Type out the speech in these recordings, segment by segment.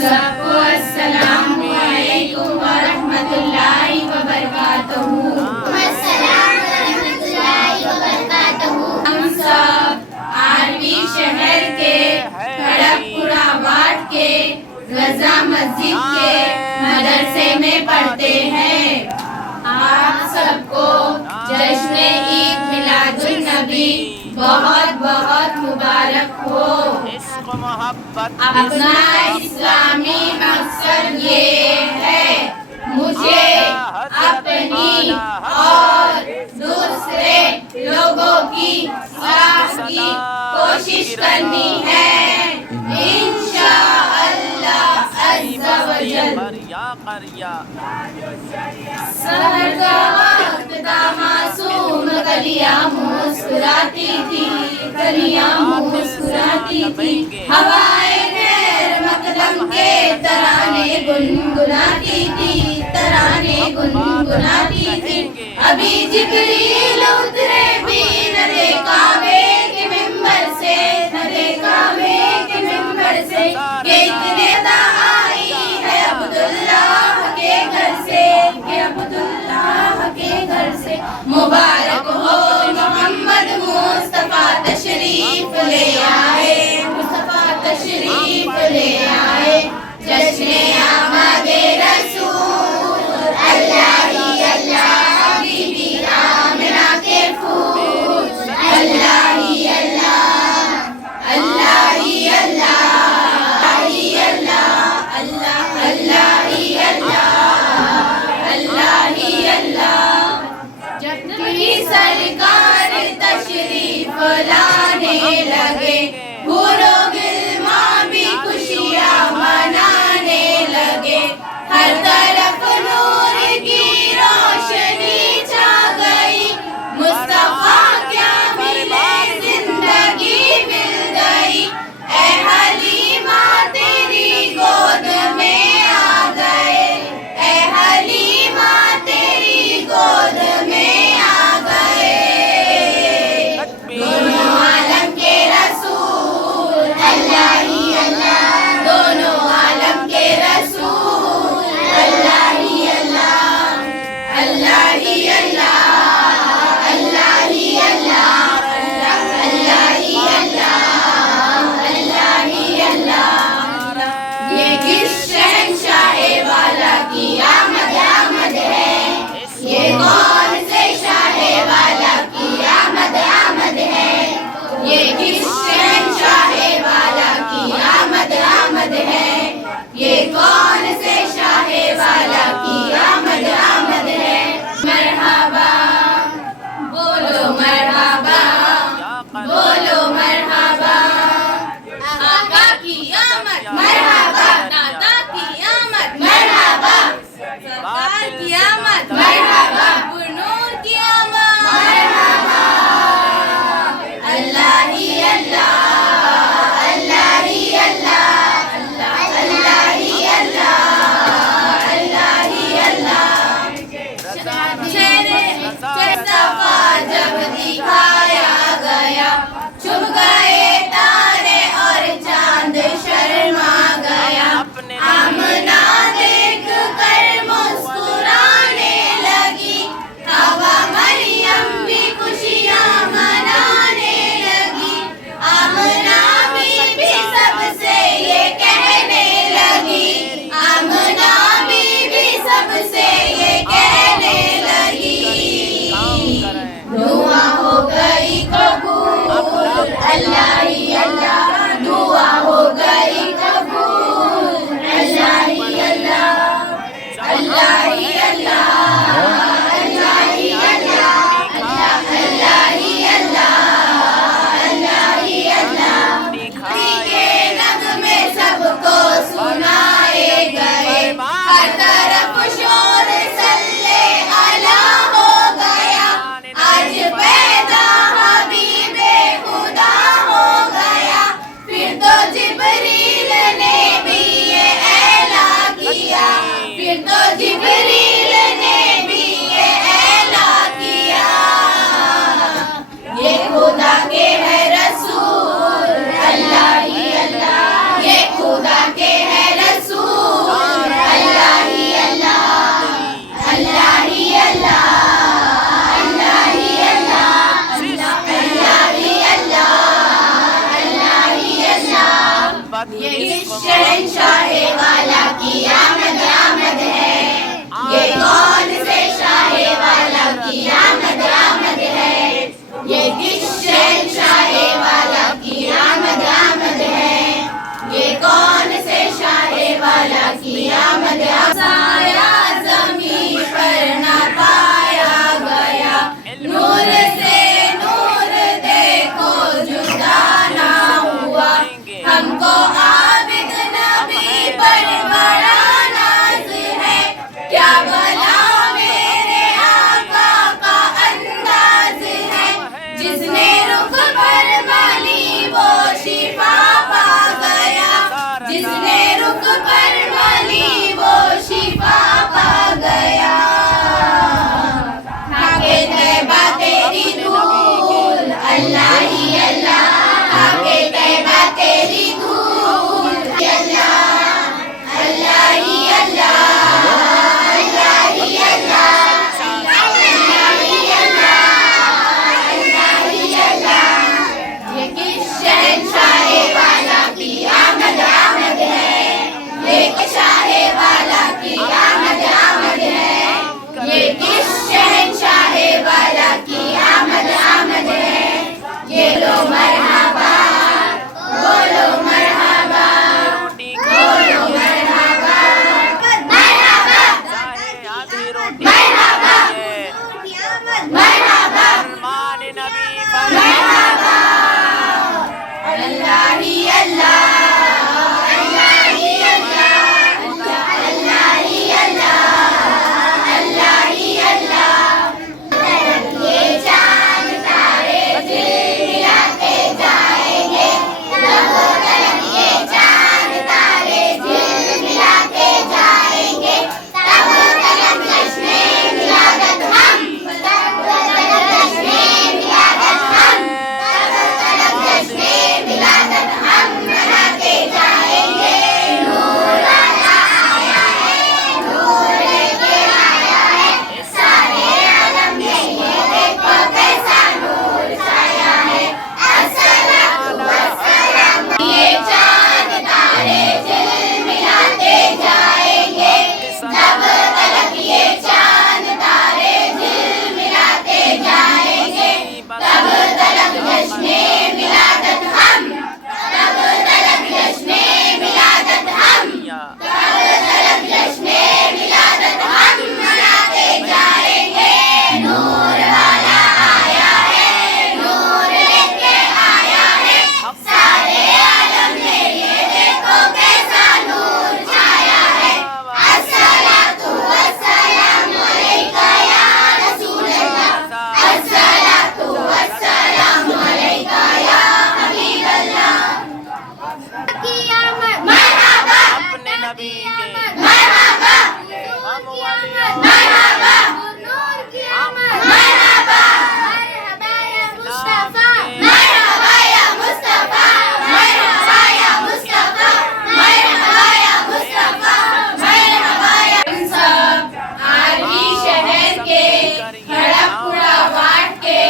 سب کو السلام علیکم ورحمۃ اللہ وبرکاتہ۔ السلام ورحمۃ اللہ وبرکاتہ۔ ہم سب آروی شہر کے کھڑگپورہ واٹ کے رضا مسجد کے مدرسے میں پڑھتے ہیں۔ آپ سب کو جشن عید میلاد النبی بہت بہت مبارک ہو۔ عشق محبت اپنا اسلامی مقصد یہ ہے مجھے اپنی اور دوسرے لوگوں کی اصلاح کی کوشش کرنی ہے، انشاءاللہ عز و جل۔ سحر کا وقت تھا معصوم کلیاں مسکراتی تھی، کلیاں مسکراتی تھی، ہوائے خیر مقدم کے ترانے گنگناتی تھی، ترانے گنگناتی تھی۔ ابھی جبریل اترے بھی نہ دیکھا کعبے کے ممبر سے، نہ دیکھا کعبے کے ممبر سے، کہ اتنے دا آئی ہے عبداللہ کے گھر سے، کہ عبداللہ کے گھر سے۔ مبارک ہو محمد مصطفیٰ تشریف لے آئے، مصطفیٰ تشریف لے آئے۔ جشن آمد رسول اللہ ہی اللہ، بی بی آمنہ کے پھول، اللہ ہی اللہ، اللہ ہی اللہ، शहंशाह वाला की आमद आमद है, ये कौन से शाह वाला की आमद आमद है, ये किस शहंशाह वाला की आमद आमद है, ये कौन से शाह वाला की आमद साया ज़मीं पर न पाया गया, नूर से नूर देखो जुदा ना हुआ, हमको आबिद नबी पर बड़ा नाज है, क्या भला मेरे आका का अंदाज है, जिसने रुख पर मली वो शिफा पा गया, जिसने रुख पर मली वो शिफा पा गया, खाके तैबा तेरी धूल अल्लाह ही अल्लाह, खाके तैबा तेरी धूल अल्लाह अल्लाह ही अल्लाह, अल्लाह ही अल्लाह, अल्लाह ही अल्लाह, अल्लाह ही अल्लाह, ये किस शहंशाह वाला की आमद आमद है, ये किस शाह वाला की आमद आमद है, ये किस शहंशाह वाला की आमद आमद है, ये लो मरहबा बोलो मरहबा बोलो मरहबा मरहबा आधी रोटी मरहबा मरहबा फरमान नबी पर मरहबा, अल्लाह ही अल्लाह, अल्लाह ही अल्लाह, अल्लाह ही अल्लाह, अल्लाह ही अल्लाह, ये चांद तारे झिलमिलाते जाएंगे, रबो तलब ये चांद तारे झिलमिलाते जाएंगे, तब तलब जश्ने मिलादत हम, तब तलब जश्ने मिलादत हम, तब तलब जश्ने मिलादत हम मनाते जाएंगे, नूर वाला आया है, नूर लेके आया है, सारे आलम में ये देखो कैसा नूर छाया है, अस्सलातु वस्सलाम, ये चांद तारे झिलमिलाते जाएंगे, तब तलक ये चांद तारे झिलमिलाते जाएंगे, तब तलक जश्ने मिलादत हम, तब तलक जश्ने मिलादत हम, तब तलक जश्ने मिलादत हम मनाते जाएंगे, नूर वाला आया है, नूर लेके आया है, सारे आलम में ये देखो कैसा नूर छाया है, अस्सलातु वस्सलामु अलैका या रसूल अल्लाह, अस्सलातु वस्सलामु अलैका या हबीब अल्लाह, मरहबा अपने नबी के मरहबा हम वालियों मरहबा मरहबा मरहबा या मुस्तफा, मरहबा या मुस्तफा, मरहबा या मुस्तफा, मरहबा या मुस्तफा, मरहबा या सब आरही शहर के खड़गपुरा वार्ड के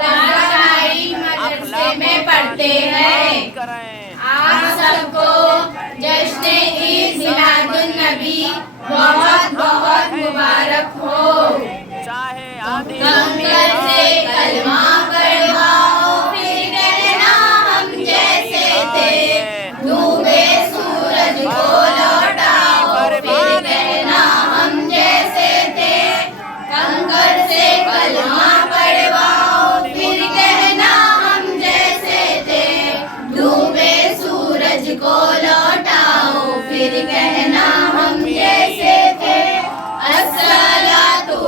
रंगारी मदरसे में पढ़ते हैं, करें आप सबको जश्न ईद मिलादुन नबी बहुत बहुत मुबारक हो, चाहे आधी कंकर से कलमा पढ़वाओ फिर कहना हम जैसे थे, डूबे सूरज को लौटाओ फिर कहना हम जैसे थे, कंकर से कलमा पढ़वाओ फिर कहना हम जैसे थे, डूबे सूरज को लौटाओ फिर कहना हम जैसे थे, अस्सलातु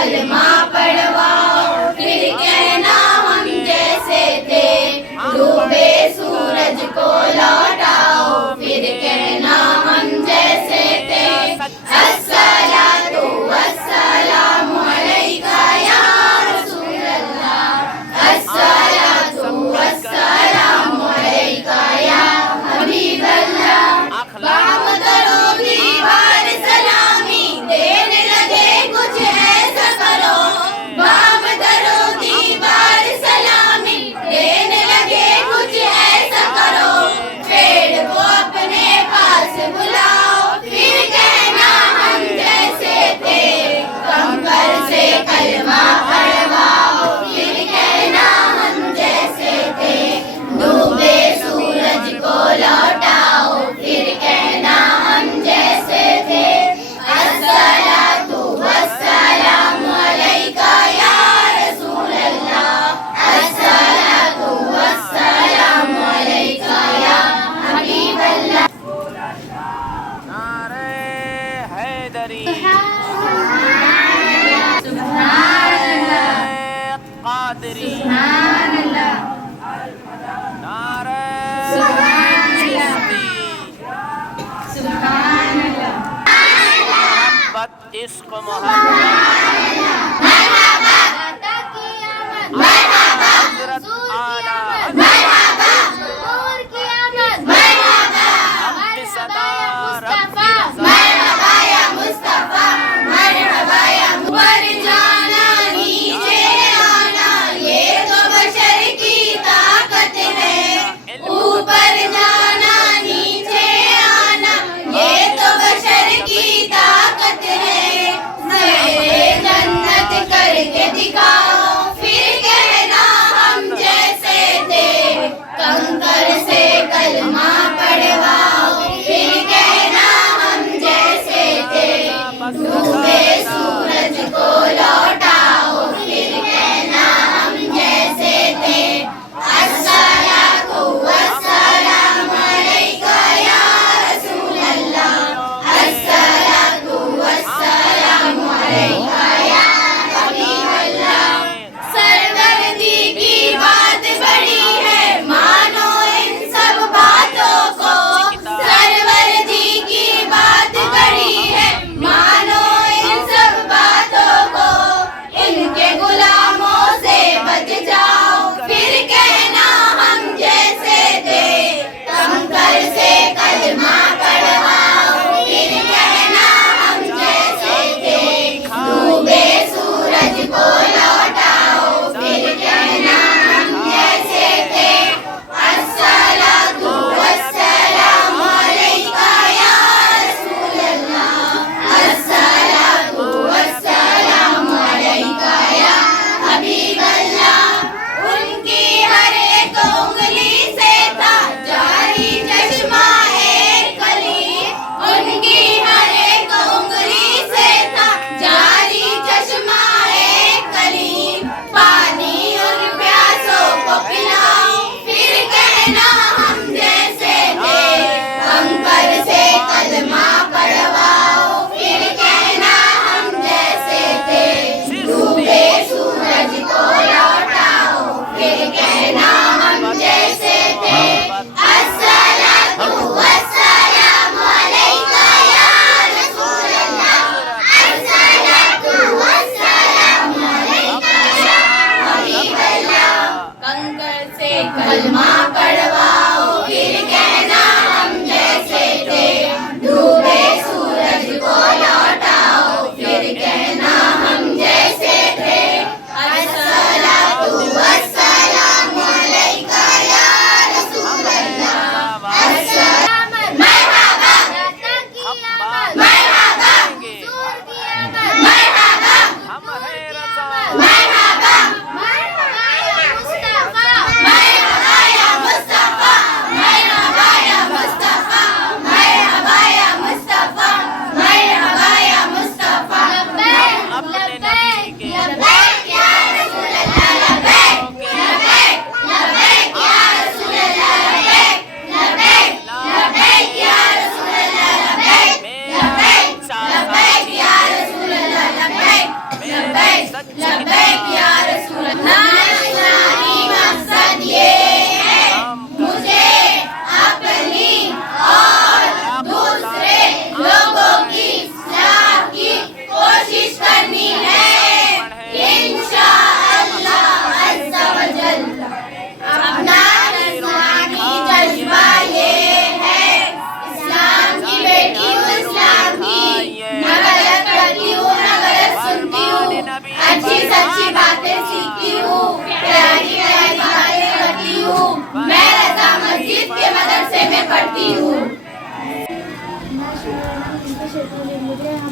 کلمہ پڑھواؤ پھر کہنا ہم جیسے تھے ڈوبے سورج کو لوٹاؤ پھر کہنا ہم جیسے تھے الصلاۃ والسلام علیکہ یا رسول اللہ الصلاۃ والسلام علیکہ یا حبیب اللہ بام کرو دیوار سلامی دینے لگے کچھ ایسا کرو بام کرو دیوار سلامی دینے لگے کچھ ایسا کرو پیڑ کو اپنے پاس بلاؤ پھر کہنا ہم جیسے تھے کنکر سے کلمہ پڑھواؤ پھر کہنا ہم جیسے تھے ڈوبے سورج کو لوٹاؤ پھر کہنا ہم جیسے تھے الصلاۃ والسلام علیکہ یا رسول اللہ الصلاۃ والسلام علیکہ یا حبیب اللہ نعرہ حیدری سبحان قادری اللہ نعرہ سبحان اللہ چشتی سبحان اللہ محبت عشق محبت عطا کی آمد حضرت اعلیٰ مرحبا ظہور کی آمد حق کی صدا رب کی رضا مرحبا یا مصطفیٰ مرحبا یا اوپر جانا نیچے آنا یہ تو بشر کی طاقت ہے اوپر جانا نیچے آنا یہ تو بشر کی طاقت ہے زیر جنت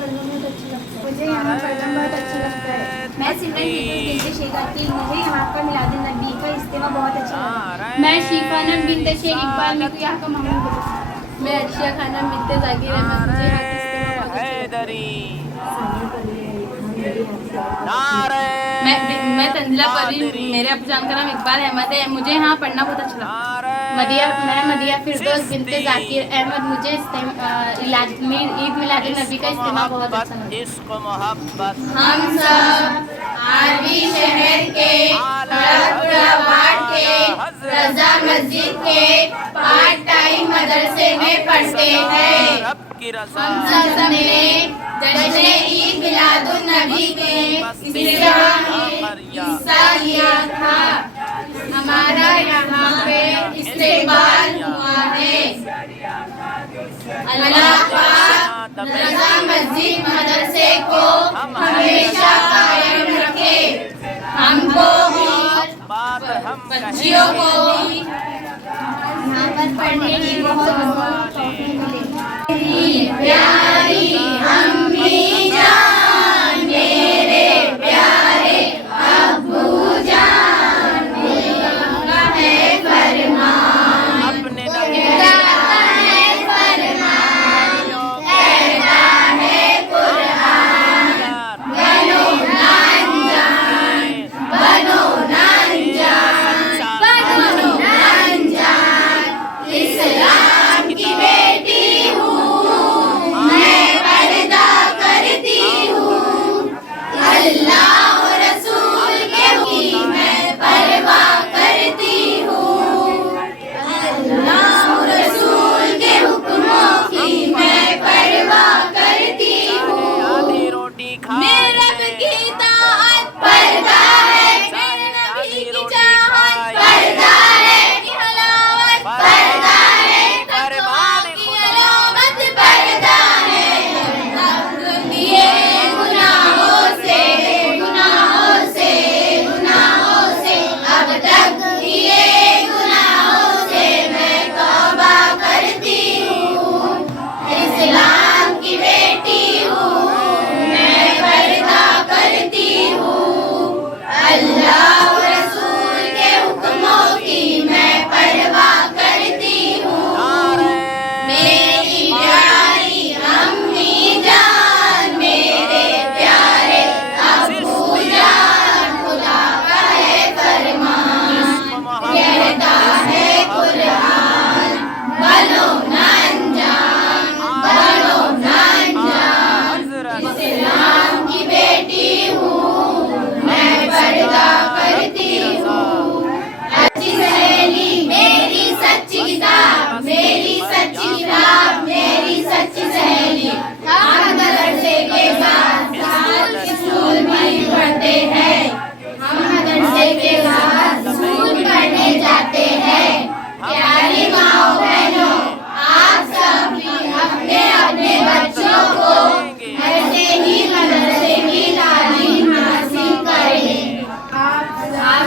पढ़ना बहुत अच्छा लगता है। मुझे यहाँ पढ़ना बहुत अच्छा लगता है। मैं सिमरन बिनते शेखाती, मुझे यहाँ पर मिलादुन नबी का इज्तिमा बहुत अच्छा लगा। मैं शिफाना बिनते शेख इकबाल, मेरे को यहाँ का माहौल बहुत अच्छा लगा। मैं अर्शिया खानम बिनते जाकिर अहमद, मुझे यहाँ का इज्तिमा बहुत अच्छा लगा। हैदरी नारे मैं तंजिला परी, मेरे अब्बू जान का नाम इकबाल अहमद है, मुझे यहाँ पढ़ना बहुत अच्छा लगा। मैं मदिया फिरदौस बिनते जाकिर अहमद, मुझे ईद मिलादुन नबी का इज्तिमा बहुत अच्छा लगा। इश्क मोहब्बत हम सब आरवी शहर के रवाट के रजा मस्जिद के पार्ट टाइम मदरसे में पढ़ते हैं। रब की रज़ा हम सब ने जश्न ईद मिलादुन नबी के इज्तिमा में हिस्सा लिया था। हमारा यहाँ पे इस्तेमाल हुआ है। अल्लाह पाक रजा मस्जिद मदरसे को हमेशा कायम रखे। हमको और बात हम बच्चियों को भी यहाँ पर पढ़ने की बहुत तौफीक मिले। प्यारी अम्मी जान, मेरे प्यारे अब्बू जान, मेरा है फरमान, अपने कहता है फरमान, कहता है कुरान, बनो ना अनजान, बनो ना अनजान, बनो ना अनजान। इस्लाम की बेटी हूँ मैं, पर्दा करती हूँ, अल्लाह और रसूल के हुक्म मैं परवाह करती हूँ, अल्लाह और रसूल के हुक्मों की मैं परवाह करती हूँ। आधी रोटी खा मेरे रब की ताअत पर्दा है, मेरे नबी की चाहत पर्दा है, की हलावत पर्दा है, तक़वा की अलामत पर्दा है। अब दिए गुनाहों से, गुनाहों से, गुनाहों से, अब तक दिए गुनाहों से मैं तौबा करती हूँ। इस्लाम की बेटी हूँ मैं, पर्दा करती हूँ, अल्लाह और रसूल के हुक्मों की मैं परवाह करती हूँ। मेरी प्यारी अम्मी जान, मेरे प्यारे अब्बू जान, खुदा का है फरमान, कहता है कुरान, बनो ना अनजान, बनो ना अनजान। इस्लाम की बेटी हूँ मैं, पर्दा करती हूँ, अच्छी सहेली मेरी सच्ची किताब, मेरी सच्ची किताब, मेरी सच्ची सहेली। हम मदरसे के साथ स्कूल भी पढ़ते हैं, हम मदरसे के साथ स्कूल पढ़ने जाते हैं। प्यारी माओ बहनों, आप सब भी अपने अपने बच्चों को ऐसे ही मदरसे की तालीम हासिल करें। आप सब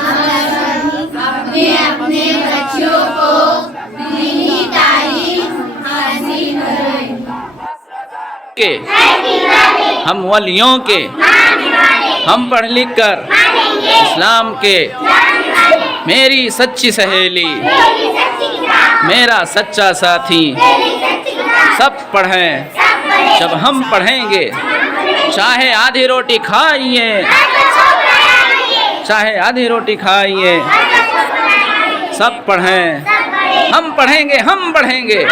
अपने अपने बच्चों को दीनी तालीम हासिल करें। के हम वलियों के, हम पढ़ लिख कर इस्लाम के, मेरी सच्ची सहेली, मेरा सच्चा साथी, सब पढ़ें जब हम पढ़ेंगे, चाहे आधी रोटी खाइए, चाहे आधी रोटी खाइए, सब पढ़ें, हम पढ़ेंगे, हम पढ़ेंगे।